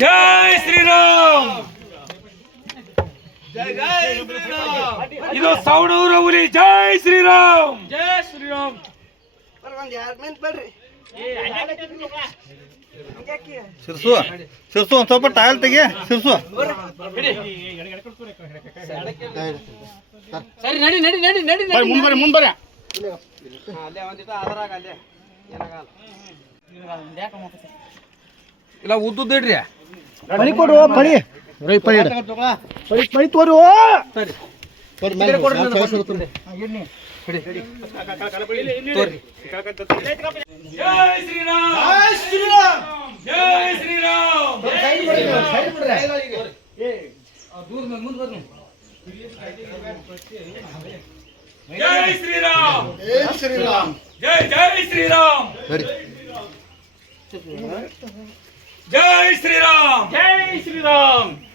ಜೈ ಶ್ರೀರಾಮ್. ಇದು ಸವಣೂರ ಹುಲಿ. ಜೈ ಶ್ರೀರಾಮ್. ಜೈ ಶ್ರೀರಾಮ್. ಸಿರ್ಸು ಸಿರ್ಸು ಒಂದ್ ಸ್ವಲ್ಪ ಟಾಯಲ್ ತೆಗಿ ಸಿರ್ಸು. ಸರಿ ನಡಿ ನಡಿ ನಡಿ ನಡಿ ಮುಂಬರಿ ಮುಂಬರಿ. ಇಲ್ಲ ಉದ್ದುದ್ದು ಇಡ್ರಿ. ಪಳಿ ಕೊಡು ಪಳಿ ಪಳಿ ಪಳಿ ಪಳಿ ತೋರು. ಜೈ ಶ್ರೀರಾಮ್. ಜೈ ಶ್ರೀರಾಮ್. ಜೈ ಶ್ರೀರಾಮ್. ಜೈ ಶ್ರೀರಾಮ್. ಜೈ ಜೈ ಶ್ರೀರಾಮ್. ಜೈ ಶ್ರೀರಾಮ್. ಜೈ